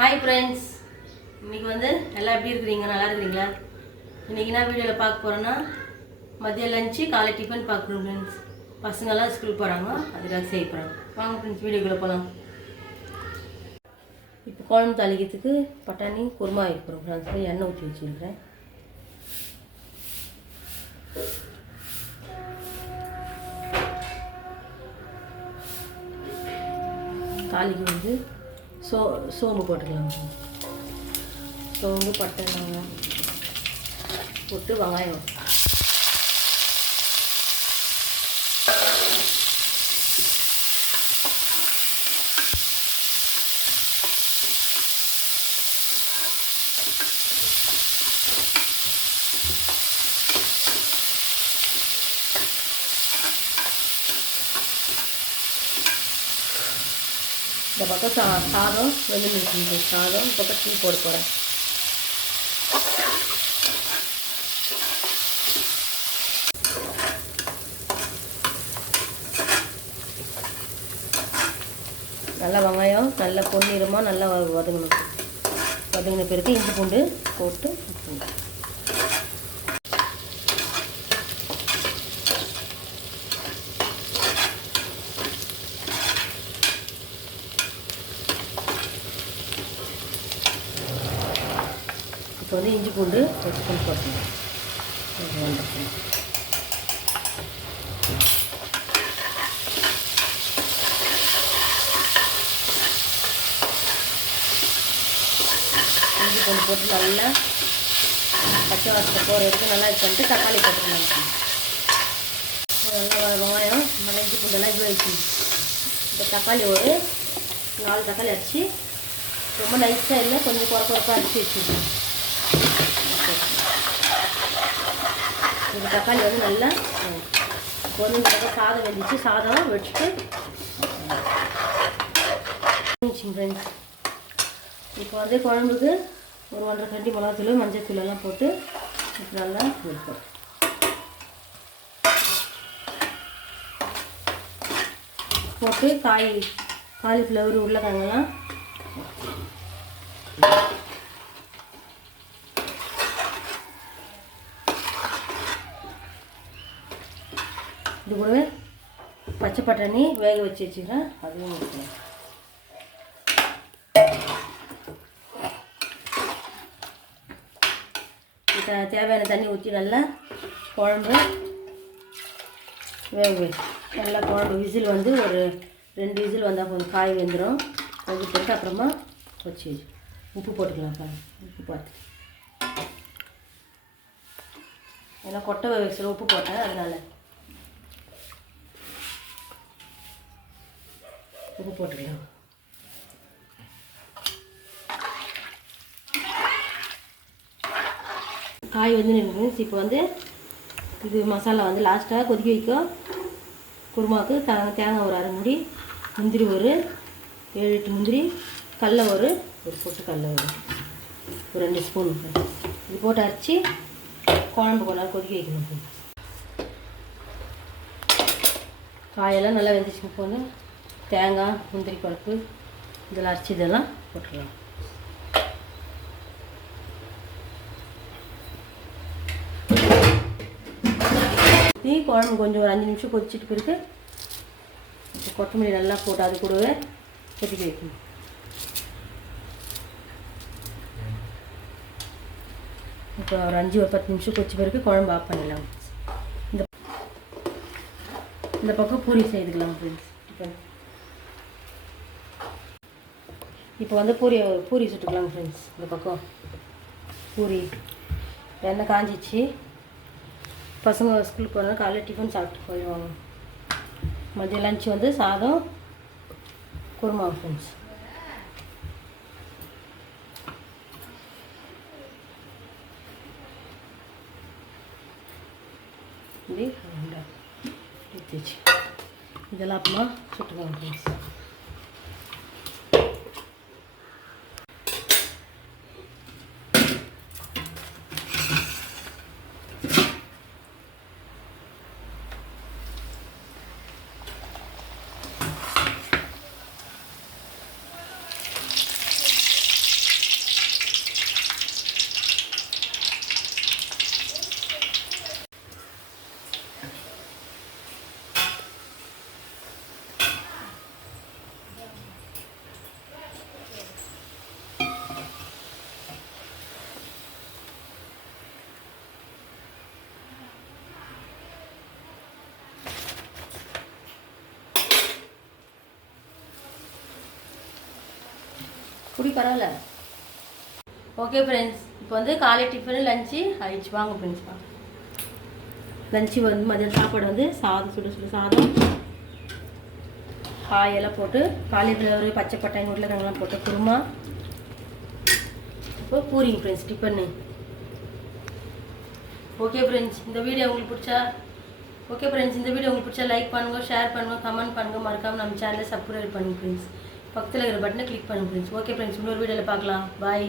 Hi friends, இன்றைக்கி எல்லாம் எப்படி இருக்கிறீங்க? நல்லா இருக்கிறீங்களா? இன்றைக்கி என்ன வீடியோவில் பார்க்க போகிறோன்னா, மதியம் லஞ்சு காலை டிஃபன் பார்க்குறோம் ஃப்ரெண்ட்ஸ். பசங்கள்லாம் ஸ்கூல் போகிறாங்க, அதுக்காக செய்ய போகிறாங்க. வாங்க ஃப்ரெண்ட்ஸ், வீடியோக்குள்ளே போகலாம். இப்போ குழம்பு தாளிக்கிறதுக்கு பட்டாணி குருமா வைக்க போகிறோம் ஃப்ரெண்ட்ஸ். எண்ணெய் ஊற்றி வச்சுருக்கிறேன். தாளிக்கு சோம்பு போட்டுக்கலாம். சோம்பு பட்டை லவங்கம் போட்டு வெங்காயம் இந்த பக்கம் சாதம் வெள்ளை சாதம் இந்த பக்கம் டீ போட போகிறேன். நல்லா வெங்காயம் நல்லா பொன்னிறமாக நல்லா வதங்கணும். வதங்கின பிறகு இஞ்சி பூண்டு போட்டு இப்போ இஞ்சி பூண்டு ஸ்பூன் போட்டுக்கணும். இஞ்சி பூண்டு போட்டு நல்லா பச்சை வாசனை போகிற வரைக்கும் நல்லா இது பண்ணிட்டு தக்காளி போட்டுக்கலாம். நல்லா வெங்காயம் நல்லா இஞ்சி பூண்டெல்லாம் இது வச்சு இப்போ தக்காளி ஒரு 4 தக்காளி அடித்து ரொம்ப நைஸாக இல்லை, கொஞ்சம் குறைப்பாக அடித்து வச்சுக்கணும். இந்த தக்காளி நல்லா இப்போ சாதம் வெந்துச்சு. சாதம் வச்சுட்டு ஃப்ரெண்ட்ஸ், இப்போ குழம்புக்கு ஒரு 1.5 கரண்டி மிளகாத்தூள் மஞ்சள் எல்லாம் போட்டு நல்லா வைப்போம். போட்டு காலிஃப்ளவர் உருளைக்கிழங்கெல்லாம் இது கூடவே பச்சை பட்டாணி வேக வச்சு வச்சுக்கிறேன், அதுவும் வைக்கிறேன். தேவையான தண்ணி ஊற்றி நல்லா குழம்பு வேக நல்லா குழம்பு விசில் ஒரு 2 விசில் வந்தால் கொஞ்சம் காய் வெந்துடும். அது போட்டு அப்புறமா வச்சு உப்பு போட்டுக்கலாம். உப்பு பார்த்து ஏன்னா கொட்டை வயசில் உப்பு போட்டேன், அதனால் உப்பு போட்டுக்கலாம். காய் நின்று இப்போ இது மசாலா லாஸ்ட்டாக கொதிக்க வைக்கும். குருமாவுக்கு தேங்காய் ஒரு 1/2 மூடி, முந்திரி ஒரு 7-8 முந்திரி, கடலை ஒரு பொட்டு கடலை ஒரு 2 ஸ்பூன் இது போட்டு அரைச்சி குழம்பு கொண்டாந்து கொதிக்க வைக்கணும். காயெல்லாம் நல்லா வெந்துச்சு. இப்போ தேங்காய் முந்திரி பருப்பு இதெல்லாம் அரைச்சி இதெல்லாம் போட்டுக்கலாம். குழம்பு கொஞ்சம் ஒரு 5 நிமிஷம் கொதிச்சுட்டு பிறகு இப்போ கொத்தமல்லி நல்லா போட்டு அது கூடவே கொதிக்க வைக்கணும். இப்போ ஒரு 5-10 நிமிஷம் கொதிச்ச பிறகு குழம்பு ஆஃப் பண்ணிடலாம். இந்த பக்கம் பூரி செய்துக்கலாம் ஃப்ரெண்ட்ஸ். இப்போ பூரி சுட்டுக்கலாம் ஃப்ரெண்ட்ஸ். இந்த பக்கம் பூரி எண்ணெய் காஞ்சிச்சு. பசங்க ஸ்கூலுக்கு போனால் காலையில் டிஃபன் சாப்பிட்டு போயிடுவாங்க. மதியம் லஞ்சு சாதம் குருமா ஃப்ரெண்ட்ஸ். இப்படி எடுத்துச்சு. இதெல்லாம் அப்புறமா சுட்டுக்கலாம் ஃப்ரெண்ட்ஸ். குடி பரவாயில்ல. ஓகே ஃப்ரெண்ட்ஸ், இப்போ வந்து காலை டிஃபனு லஞ்சு ஆயிடுச்சு. வாங்க ஃப்ரெண்ட்ஸ் வாங்க. லஞ்சு வந்து மதியம் சாப்பாடு வந்து சாதம், சுடு சுடு சாதம், காயெல்லாம் போட்டு காலிஃப்ளவர், பச்சை பட்டாணி, உருளைக்கிழங்குலாம் போட்டு குருமா. இப்போ பூரிங்க ஃப்ரெண்ட்ஸ் டிஃபனு. ஓகே ஃப்ரெண்ட்ஸ், இந்த வீடியோ உங்களுக்கு பிடிச்சா லைக் பண்ணுங்கள், ஷேர் பண்ணுங்கள், கமெண்ட் பண்ணுங்கள். மறக்காமல் நம்ம சேனலை சப்ஸ்கிரைப் பண்ணுங்கள் ஃப்ரெண்ட்ஸ். பக்கத்தில் இருக்கிற பட்டனை கிளிக் பண்ணுங்கள் ஃப்ரெண்ட்ஸ். ஓகே ஃப்ரெண்ட்ஸ், இன்னொரு வீடியோவில் பார்க்கலாம். பாய்.